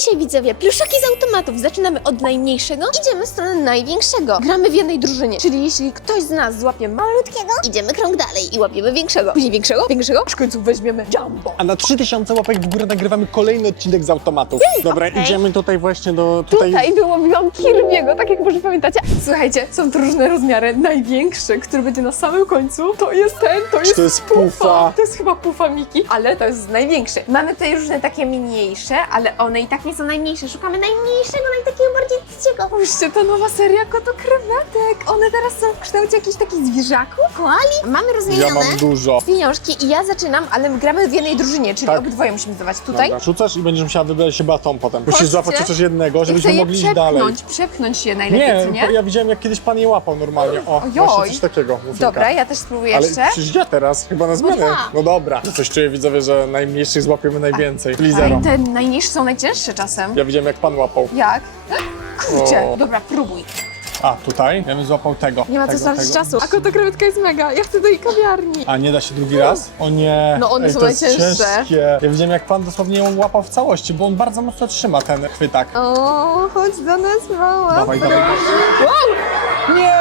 dzisiaj widzowie, pluszaki z automatów. Zaczynamy od najmniejszego, idziemy w stronę największego. Gramy w jednej drużynie, czyli jeśli ktoś z nas złapie malutkiego, idziemy krąg dalej i łapiemy większego. Później większego, większego, aż w końcu weźmiemy jumbo. A na 3000 łapek w górę nagrywamy kolejny odcinek z automatów. Dobra, okej. idziemy tutaj właśnie do... Tutaj, Tutaj wyłowiłam Kirby'ego, tak jak może pamiętacie. Słuchajcie, są tu różne rozmiary. Największy, który będzie na samym końcu, to jest ten, to jest, to jest pufa? To jest chyba pufa Miki, ale to jest największy. Mamy tutaj różne takie mniejsze, ale one i tak nie są najmniejsze. Szukamy najmniejszego, najtakiego bardziej cyciego. Spójrzcie, to nowa seria kotokrewetek. One teraz są w kształcie jakichś takich zwierzaków. Koali, mamy ja rozmienione mam dużo. Pieniążki i ja zaczynam, ale my gramy w jednej drużynie, czyli Tak. obydwoje musimy zdawać tutaj. Dobra, rzucasz i będziesz musiała wybrać chyba tą potem. Musisz Chodźcie. złapać chociaż jednego, I żebyśmy je mogli iść dalej. przepchnąć, przepchnąć je najlepiej, Nie, co nie? ja widziałem jak kiedyś pan je łapał normalnie. O, Ojoj. właśnie coś takiego. Mufinka. Dobra, ja też spróbuję Ale jeszcze. przecież ja teraz, chyba na zmianę. tak. No dobra. Coś czuję widzowie, że najmniejszych złapiemy najwięcej. Czyli zero. Ale te najniższe są najcięższe czasem. Ja widziałem jak pan łapał. Jak? Kurczę, O. dobra, próbuj. A, tutaj? Ja bym złapał tego. Nie ma co tego, stracić tego. czasu. A kotokrewetka jest mega, ja chcę do jej kawiarni. A nie da się drugi raz? O nie. No one Ej, są to jest najcięższe. ciężkie. Ja widziałem jak pan dosłownie ją łapał w całości, bo on bardzo mocno trzyma ten chwytak. O, chodź do nas, mała. Dawaj, dawaj. Wow, Nie!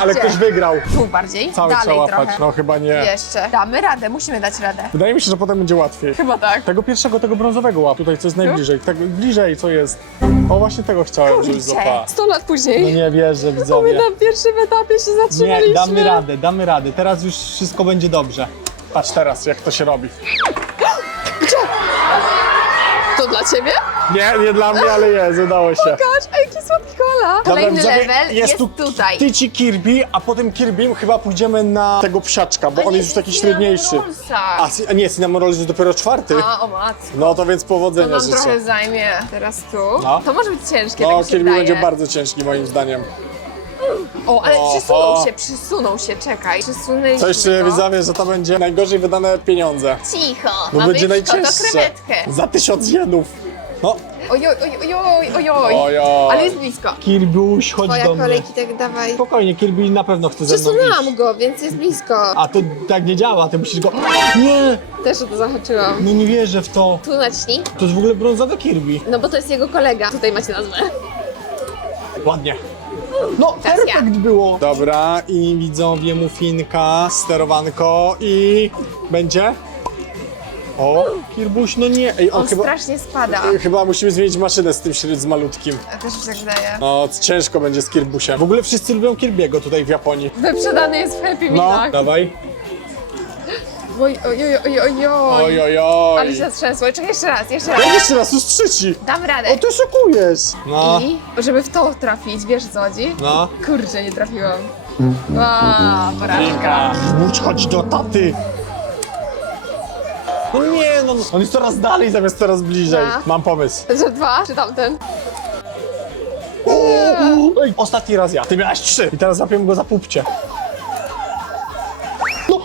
Ale ktoś wygrał. tu bardziej, Cały dalej trzeba łapać. trochę. No chyba nie. Jeszcze. Damy radę, musimy dać radę. Wydaje mi się, że potem będzie łatwiej. Chyba tak. Tego pierwszego, tego brązowego łap. Tutaj co jest najbliżej. Tego bliżej co jest. O właśnie tego chciałem, żebyś złapała. 100 lat później. No nie wierzę, My widzowie. na pierwszym etapie się zatrzymaliśmy. Nie, damy radę, damy radę. Teraz już wszystko będzie dobrze. Patrz teraz, jak to się robi. To dla ciebie? Nie, nie dla mnie, ale jest, udało się. Słodki kola. Dobra, Kolejny widzowie, level jest, tu tutaj. Tyci Kirby, a potem Kirby chyba pójdziemy na tego psiaczka, bo on jest już taki średniejszy. A, si- a nie, Cinnamon Rolls jest dopiero czwarty. A, o matko. No to więc To powodzenia nam życzę. trochę zajmie teraz tu. No. To może być ciężkie, No, tak mi się Kirby wydaje. będzie bardzo ciężki moim zdaniem. O, ale Oho. przysunął się, przysunął się, czekaj. Przysunęliśmy Co jeszcze go. widzowie, że to będzie najgorzej wydane pieniądze. cicho. Bo mamy będzie już najcięższe. krewetkę. Za tysiąc jenów. No, Ojoj, ojoj, ojoj, ojoj. ojoj. Ale jest blisko. Kirbyuś, chodź Twoja do mnie. kolejki, tak dawaj. Spokojnie, Kirby na pewno chce ze mną iść. Przesunęłam go, więc jest blisko. A to tak nie działa, ty musisz go... Nie! Też o to zahaczyłam. No nie wierzę w to. Tu naciśnij. To jest w ogóle brązowe Kirby. No bo to jest jego kolega. Tutaj macie nazwę. Ładnie. No, Teraz ja. perfekt było. Dobra, i widzowie mufinka, sterowanko i... Będzie? O, Kirbuś, no nie. Ej, on On chyba... strasznie spada. Chyba musimy zmienić maszynę z tym śred- z malutkim. Ja też mi tak wydaje. No, ciężko będzie z Kirbusiem. W ogóle wszyscy lubią Kirbiego tutaj w Japonii. Wyprzedany jest w Happy No, Mealach. dawaj. Oj, oj, oj, oj, oj, oj. Oj, oj, oj. Ale się zatrzęsło. Czekaj, jeszcze raz, jeszcze raz. Ja jeszcze raz, już trzeci. Dam radę. O, ty szokujesz. No, I żeby w to trafić, wiesz co chodzi? no. Kurczę, nie trafiłam. A, porażka. Kirbuś, chodź do taty. No nie, no, on jest coraz dalej zamiast coraz bliżej. No. Mam pomysł. Że dwa, czy tamten? Ej, ostatni raz ja. Ty miałaś trzy. I teraz zapię go za pupcie. No,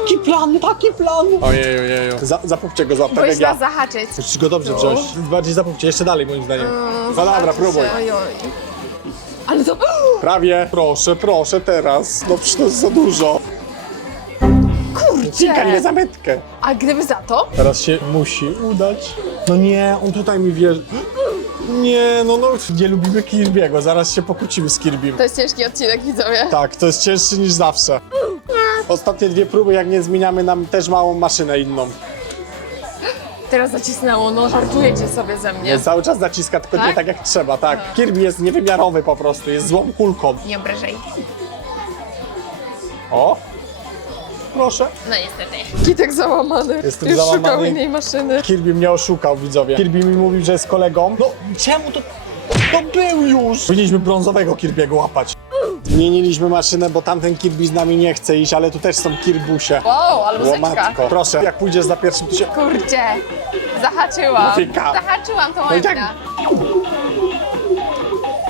taki plan, taki plan. Ojej, ojej. Za, zapupcie go, złap, tak Boisz jak ja. nas zahaczyć. Musisz go dobrze wziąć. Bardziej zapupcie, jeszcze dalej moim zdaniem. Mm, No dobra, próbuj. Ojoj. Ale to... Prawie. Proszę, proszę teraz. No przecież to jest za dużo. Cinka, nie zametkę. A gdyby za to? Teraz się musi udać. No nie, on tutaj mi wierzy. Nie, no no, nie lubimy Kirby'ego, zaraz się pokłócimy z Kirbym. To jest ciężki odcinek, widzowie. Tak, to jest cięższy niż zawsze. Ostatnie dwie próby, jak nie zmieniamy nam też małą maszynę inną. Teraz zacisnęło, no żartujecie sobie ze mnie. Cały czas naciska, tylko nie Tak? tak jak trzeba, tak. Kirby jest niewymiarowy po prostu, jest złą kulką. Nie obrażaj. O! Proszę. No niestety. Kitek załamany. Jestem Już szukał załamany. innej maszyny. Kirby mnie oszukał, widzowie. Kirby mi mówił, że jest kolegą. No, czemu to... To był już! Powinniśmy brązowego Kirby'ego łapać. Zmieniliśmy maszynę, bo tamten Kirby z nami nie chce iść, ale tu też są Kirbusie. Wow, ale muzyczka. Proszę, jak pójdziesz za pierwszym, to się... Kurczę, zahaczyłam. Muzyka. Zahaczyłam to No i tak-.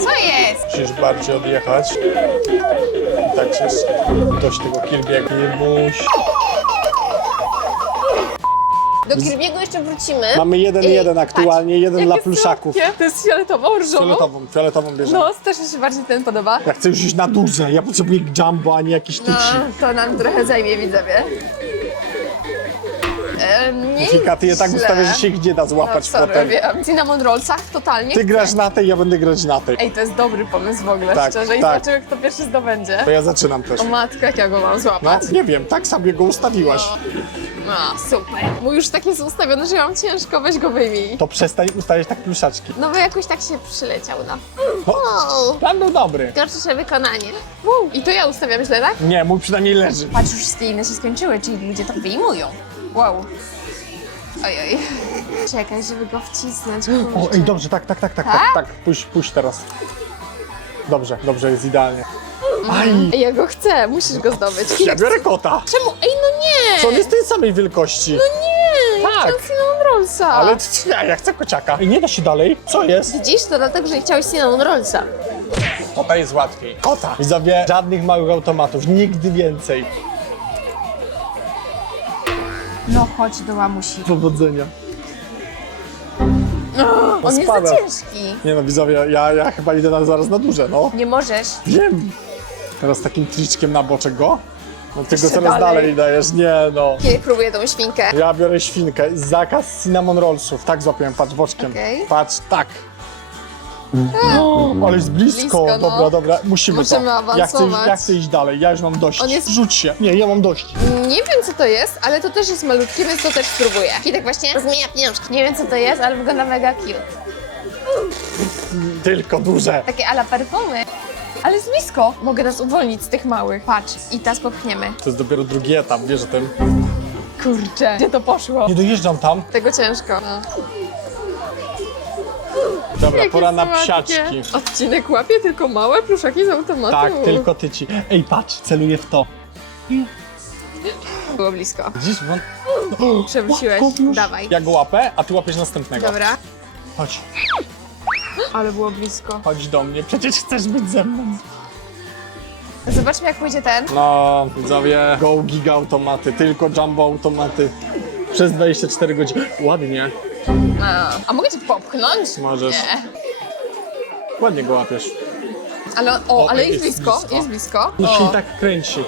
Co jest? Musisz bardziej odjechać. I tak się dość tego Kirby'ego. Kirbuś. Do Kirby'ego jeszcze wrócimy. Mamy jeden Ej, jeden aktualnie, jeden dla pluszaków. słodkie. To jest fioletowo, różowo. Fioletową, fioletową bierzemy. No, też mi się bardziej ten podoba. Ja chcę już iść na duże, ja potrzebuję jumbo, a nie jakieś No, to nam trochę zajmie, widzowie. E, nie Wika, ty je tak źle. ustawiasz, że się ich nie da No, złapać sorry, potem. wiem. Cinnamon rollsach totalnie. Ty grasz na tej, ja będę grać na tej. Ej, to jest dobry pomysł w ogóle, Tak, szczerze. I tak. zobaczymy, kto pierwszy zdobędzie. To ja zaczynam też. O matko, jak ja go mam No, złapać? nie wiem, tak sobie go ustawiłaś. No, super. Mój już tak jest ustawiony, że ja mam ciężko, weź go wyjmij. To przestań ustawiać tak pluszaczki. No bo jakoś tak się przyleciał, no. No. Wow. Plan był dobry. Gorsze wykonanie. Wow. I to ja ustawiam źle, tak? Nie, mój przynajmniej leży. Patrz, już wszystkie inne się skończyły, czyli ludzie to wyjmują. Wow. Ojoj. Czekaj, żeby go wcisnąć. O, ej, dobrze, tak, tak, tak, tak, tak, Tak? tak. Puść, puść teraz. Dobrze, dobrze, jest idealnie. Aj, Ej, ja go chcę, musisz go zdobyć. ja biorę kota. Czemu? Ej, no nie! Co on jest tej samej wielkości? No nie! Tak. Chciałam cinnamon rollsa. Ale t- ja, ja chcę kociaka. Ej, nie da się dalej. Co jest? Widzisz, to dlatego, że chciałeś cinnamon rollsa. Kota jest łatwiej. Kota. Widzowie, żadnych małych automatów, nigdy więcej. No chodź do mamusi. Powodzenia. On jest za spada. ciężki. Nie no, widzowie, ja, ja chyba idę na, zaraz na duże, no. Nie możesz. Wiem. Teraz takim triczkiem na boczek go. No ty go Jeszcze coraz dalej. dalej. dajesz, nie no. Kiedy próbuję tą świnkę. Ja biorę świnkę. Zakaz cinnamon rollsów. Tak złapiłem, patrz boczkiem. Okej. Patrz, tak. O, ale jest blisko. Blisko, no. Dobra, dobra, musimy, Musimy to. Ja chcę, awansować. ja chcę iść dalej, ja już mam dość. On jest- Rzuć się. Nie, ja mam dość. Nie wiem, co to jest, ale to też jest malutkie, więc to też spróbuję. Kitek właśnie zmienia pieniążki. Nie wiem, co to jest, ale wygląda mega cute. Tylko duże. Takie ala perfumy. Ale jest blisko. Mogę nas uwolnić z tych małych. Patrz, i teraz popchniemy. To jest dopiero drugi etap, wiesz o tym. Kurczę. Gdzie to poszło? Nie dojeżdżam tam. Tego ciężko. No. Dobra, Jakie pora na słodkie. psiaczki. Odcinek łapie tylko małe pluszaki z automatu. Tak, tylko tyci. Ej, patrz, celuję w to. Było blisko. Widzisz? Won... Przewróciłeś. Już. Dawaj. Ja go łapę, a ty łapiesz następnego. Dobra. Chodź, Ale było blisko. chodź do mnie, przecież chcesz być ze mną. Zobaczmy, jak pójdzie ten. No, widzowie, go giga automaty, tylko jumbo automaty. Przez 24 godziny. Ładnie, A, a mogę cię popchnąć? możesz. Nie. Ładnie go łapiesz. Ale, o, ale jest blisko, jest blisko. No się O. tak kręci.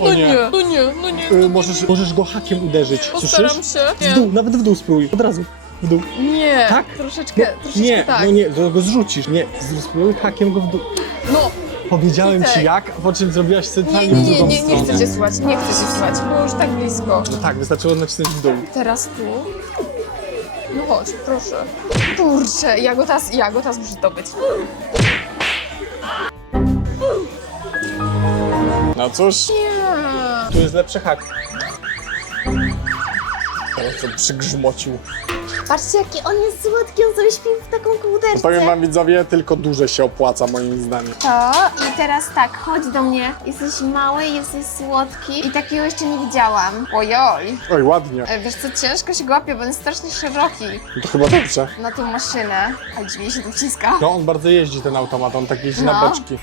O No nie. nie, no nie, no nie. Y, możesz, możesz go hakiem uderzyć, Postaram słyszysz? się. W dół, nawet w dół spróbuj, od razu. W dół. Nie, Tak? troszeczkę, troszeczkę Nie, tak. no nie, to go zrzucisz. Nie, z- spróbuj hakiem go w dół. No, Powiedziałem Witek. ci jak, po czym zrobiłaś nie, centralnie nie, w nie, drugą nie, nie chcę cię słuchać, nie chcę cię słuchać, było już tak blisko. No tak, wystarczyło nacisnąć w dół. Teraz tu. No chodź, proszę. Kurczę, ja go teraz, ja go teraz muszę zdobyć. No cóż, Nie. tu jest lepszy hak. Ale co przygrzmocił. Patrzcie, jaki on jest słodki, on sobie śpi w taką kołderce. Powiem wam widzowie, tylko duże się opłaca moim zdaniem. To i teraz tak, chodź do mnie. Jesteś mały, jesteś słodki i takiego jeszcze nie widziałam. Ojoj. Oj, ładnie. E, Wiesz co, ciężko się go łapie, bo on jest strasznie szeroki No to chyba dobrze. na tą maszynę. Ale drzwi się tu wciska. No on bardzo jeździ ten automat, on tak jeździ na No. boczki.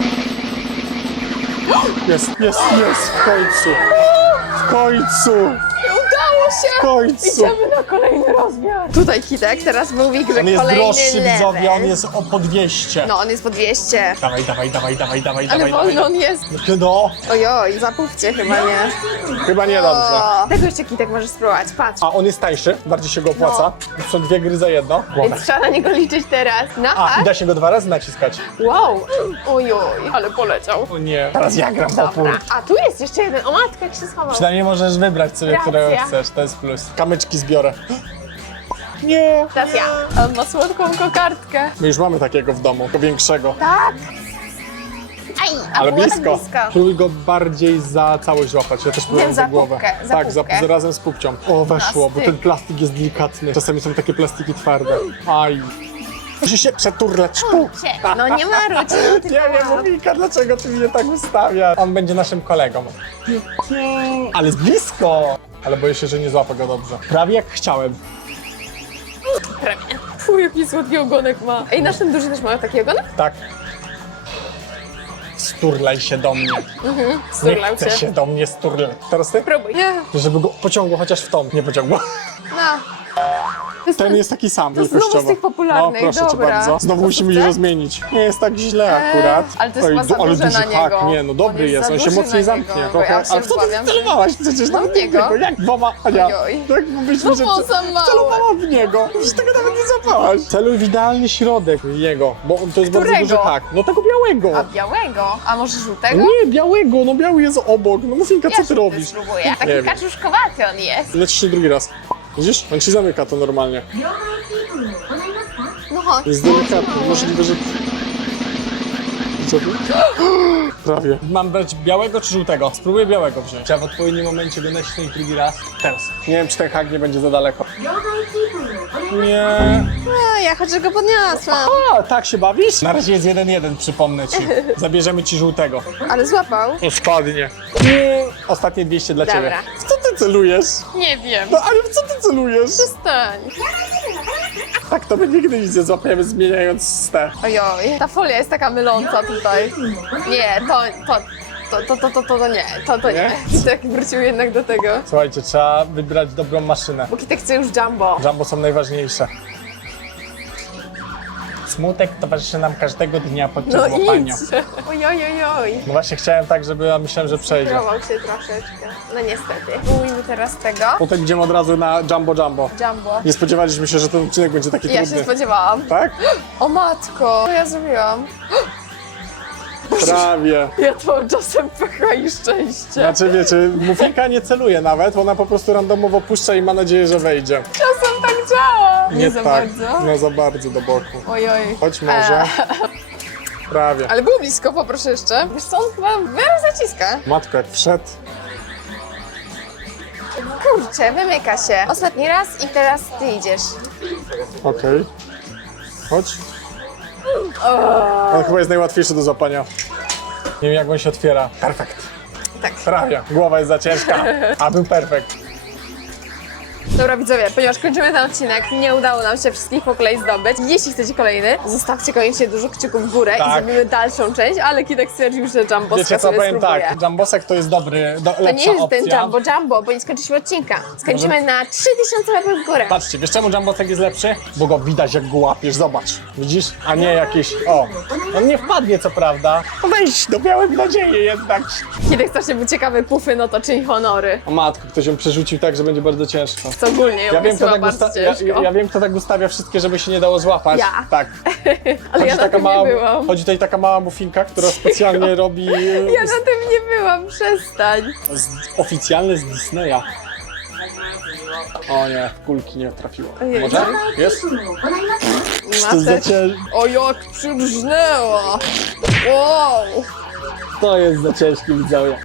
Jest, jest, jest, w końcu. W końcu, Udało w się! końcu. Idziemy na kolejny rozmiar. Tutaj Kitek, teraz był Wik, że On jest kolejny droższy, level. widzowie, on jest o po 200. No, on jest po 200. Dawaj, dawaj, dawaj, dawaj, dawaj, Ale dawaj. wolno dawaj. on jest. No, Ojoj, zapówcie chyba nie. chyba nie dobrze. O, tego jeszcze Kitek możesz spróbować, patrz. A on jest tańszy, bardziej się go opłaca. Są dwie gry za jedno. Więc trzeba na niego liczyć teraz. No, A, i da się go dwa razy naciskać. Wow. Ojoj, ale poleciał. O nie, teraz ja gram popór. Dobra, a tu jest jeszcze jeden. O matko, jak się schował. Przynajmniej możesz wybrać sobie, Racja. którego chcesz, to jest plus. Kamyczki zbiorę. Nie. Teraz ja. On ma słodką kokardkę. My już mamy takiego w domu, tylko większego. Tak. Aj, a Ale było blisko. tak blisko. Próbuj go bardziej za całość złapać. Ja też próbuję za za głowę. pupkę, za tak, pupkę. razem z pupcią. O, weszło, bo styk. ten plastik jest delikatny. Czasami są takie plastiki twarde. Aj. Musi się przeturlać. Pu. No nie marudź, no tylko Nie wiem. Mika, dlaczego ty mnie tak ustawiasz? On będzie naszym kolegą. Ale jest blisko! Ale boję się, że nie złapę go dobrze. Prawie jak chciałem. Fu, jaki słodki ogonek ma. Ej, nasz ten duży też ma taki ogonek? Tak. Sturlaj się do mnie. Nie Sturlał chce cię. się do mnie sturlać. Teraz ty? Próbuj. Nie. Żeby go pociągło chociaż w tą. Nie pociągło. No. Ten jest taki sam To znowu z tych popularnych, No proszę cię dobra. bardzo. Znowu To musimy się rozmienić. Nie jest tak źle akurat. ale to jest chyba za ale duży na hak. niego. Nie, no dobry On jest jest, on się mocniej niego, zamknie. ja Trochę. się Ale co ty celowałaś przecież No na niego. niego? Jak mama, Ania? Tak myślisz, No że celowała w niego. Przecież tego nawet nie złapałaś. Celuj w idealny środek jego, bo to jest bardzo duży hak. No tego białego. A białego? A może żółtego? Nie, białego, no biały jest obok. No Mufinka, co ty robisz? spróbuję. Taki kaczuszkowaty on jest. Naciśnij drugi raz. Widzisz? On ci zamyka to normalnie. No chodź. Jest delikatny, możliwe, że... Co tu? Prawie. Mam brać białego czy żółtego? Spróbuję białego wziąć. Trzeba w odpowiednim momencie go nacisnąć drugi raz. Teraz. Nie wiem, czy ten hak nie będzie za daleko. Nie. A, ja choć go podniosłam. A, tak się bawisz? Na razie jest 1-1, przypomnę ci. Zabierzemy ci żółtego. Ale złapał? No spadnie. Nie. Ostatnie 200 dla ciebie. Dobra. W co ty celujesz? Nie wiem. No ale w co ty celujesz? Przestań. Tak to my nigdy nic nie złapiemy zmieniając ste. Ojoj, ta folia jest taka myląca tutaj. Nie, to, to, to, to, to, to, to, to nie, to, to nie. Tak wrócił jednak do tego. Słuchajcie, trzeba wybrać dobrą maszynę. Bo Kitek chce już jumbo. Jumbo są najważniejsze. Smutek towarzyszy nam każdego dnia podczas No łapania. Oj, oj, oj, oj. No właśnie chciałem tak, żeby, a myślałem, że przejdzie. Próbował się troszeczkę. No niestety. Spróbujmy teraz tego. Potem idziemy od razu na Jumbo Jumbo. Jumbo. Nie spodziewaliśmy się, że ten odcinek będzie taki Ja się trudny. spodziewałam. Tak? O matko, co ja zrobiłam? Prawie. Ja to czasem pecha i szczęście. Znaczy wiecie, Mufinka nie celuje nawet, ona po prostu randomowo puszcza i ma nadzieję, że wejdzie. Czasem tak działa. Nie, za tak, bardzo. No za bardzo do boku. Oj, oj. Choć może. Prawie. Ale było blisko, poproszę jeszcze. Wiesz co, on chyba w miarę zaciska. Matko, jak wszedł. Kurczę, wymyka się. Ostatni raz i teraz ty idziesz. Okej. Chodź. On chyba jest najłatwiejszy do złapania. Nie wiem, jak on się otwiera. Perfekt. Tak. Prawie. Głowa jest za ciężka. A był perfekt. Dobra widzowie, ponieważ kończymy ten odcinek, nie udało nam się wszystkich po kolei zdobyć. Jeśli chcecie kolejny, zostawcie koniecznie dużo kciuków w górę i Tak. zrobimy dalszą część, ale Kitek stwierdził, że Jumbo Wiecie co, sobie powiem spróbuje. tak. Jumbosek to jest dobry, do, To nie lepsza jest opcja. ten Jumbo Jumbo, bo nie skończyliśmy odcinka. Skończymy na 3000 łapek w górę. Patrzcie, wiesz czemu Jumbosek jest lepszy? Bo go widać jak go łapiesz, zobacz. Widzisz? A nie jakieś, o. On nie wpadnie co prawda. No Weź, do miałem nadzieję jednak. Kitek strasznie był ciekawy, pufy, no to czyń honory. O matko, ktoś ją przerzucił tak, że będzie bardzo ciężko. Co ogólnie ją Ja wiem, kto tak bardzo usta- ja, ciężko. ja wiem, kto tak ustawia wszystkie, żeby się nie dało złapać. Ja. Tak. ale ja na taka tym mała, nie byłam. Chodzi tutaj taka mała mufinka, która specjalnie robi Ja na tym nie byłam, przestań. z, oficjalne z Disneya. O nie, w kulki nie trafiło. Ojej. Może? Jest? To za cięż... O jak przyrżnęła. Wow. To jest za ciężkie widzowie.